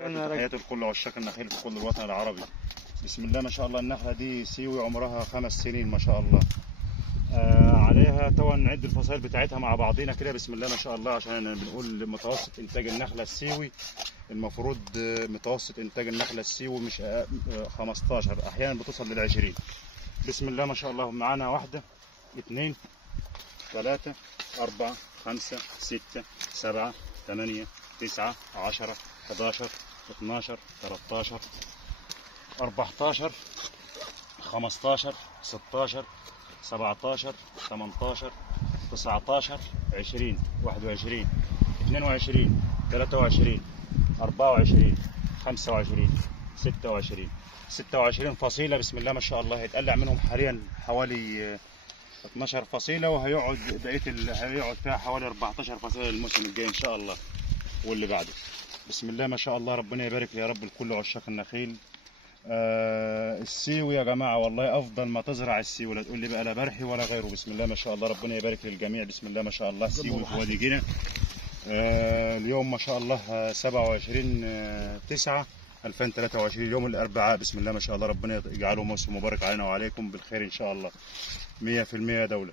تحياتي لكل عشاق النخيل في كل الوطن العربي. بسم الله ما شاء الله. النخله دي سيوي عمرها 5 سنين ما شاء الله. عليها طبعا نعد الفصائل بتاعتها مع بعضينا كده. بسم الله ما شاء الله. عشان بنقول متوسط انتاج النخله السيوي، المفروض متوسط انتاج النخله السيوي مش 15، احيانا بتوصل لل20. بسم الله ما شاء الله. معانا 1 2 3 4 5 6 7 8 9 10 11 12 13 14 15 16 17 18 19 20 21 22 23 24 25 26 فصيلة. بسم الله ما شاء الله. هيتقلع منهم حاليا حوالي 12 فصيلة، وهيقعد هيقعد فيها حوالي 14 فصيلة الموسم الجاي إن شاء الله واللي بعده. بسم الله ما شاء الله. ربنا يبارك يا رب لكل عشاق النخيل. السيوي يا جماعة والله أفضل ما تزرع السيوي، لا تقول لي بقى لا برحي ولا غيره. بسم الله ما شاء الله. ربنا يبارك للجميع. بسم الله ما شاء الله. سيوي في وادي جنة. اليوم ما شاء الله 27/9/2023 يوم الأربعاء. بسم الله ما شاء الله. ربنا يجعله موسم مبارك علينا وعليكم بالخير إن شاء الله. 100% دولة.